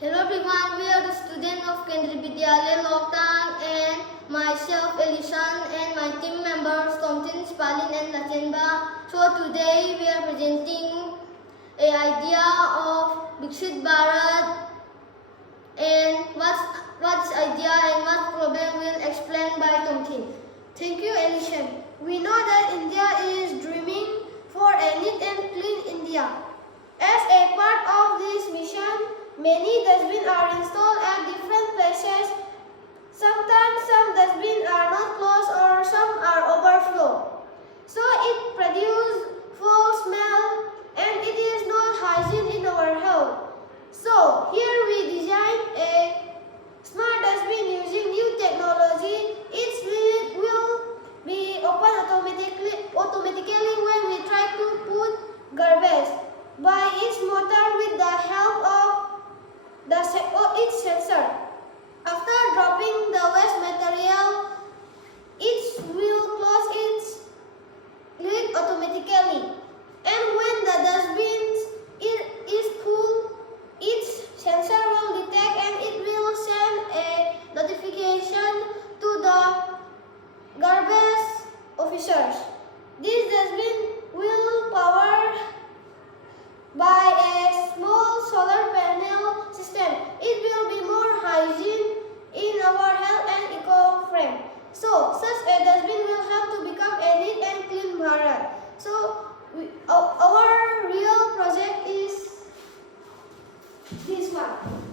Hello everyone, we are the students of Kendriya Vidyalaya Loktak and myself Elishan and my team members Tomtin, Spalin and Lachenba. So today we are presenting an idea of Viksit Bharat and what's idea and what problem will explain by Tomtin. Thank you, Elishan. We know that India is dreaming for a neat and clean India. As a part of this mission, many dustbins are installed at different places. Sometimes some dustbins are not closed or some are overflow. So it produces foul smell and it is not hygiene in our health. So here we designed a smart dustbin using new technology. Its lid will be open automatically when we try to put garbage by its motor with the help of its sensor. After dropping the waste material, it will close its lid automatically. And when the dustbin is full, its sensor will detect and it will send a notification to the garbage officers. This dustbin will power by a small solar panel system. It will be more hygiene in our health and eco-friendly. So, such a dustbin will help to become a neat and clean Bharat. So, our real project is this one.